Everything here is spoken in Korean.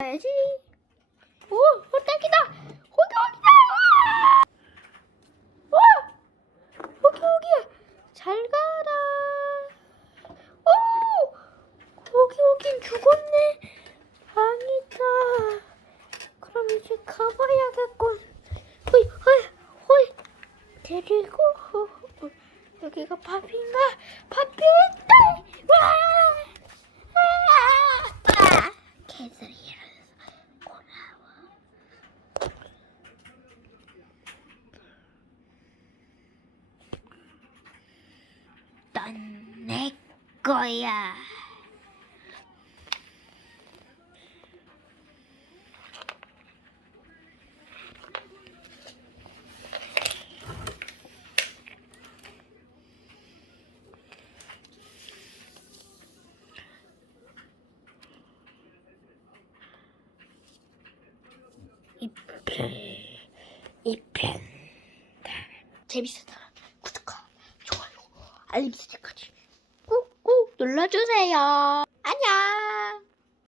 가야지. 오, 호딱이다. 호기 호기다. 와, 호기 호기야. 잘 가라. 오, 호기 호긴 죽었네. 아니다. 그럼 이제 가봐야겠군. 호이, 호이, 호이. 데리고 어, 여기가 밥인가? 밥이 있다. 넌내 거야. 이편 이편 재밌었다. 좋아요 알림 설정까지 꾹꾹 눌러주세요. 안녕.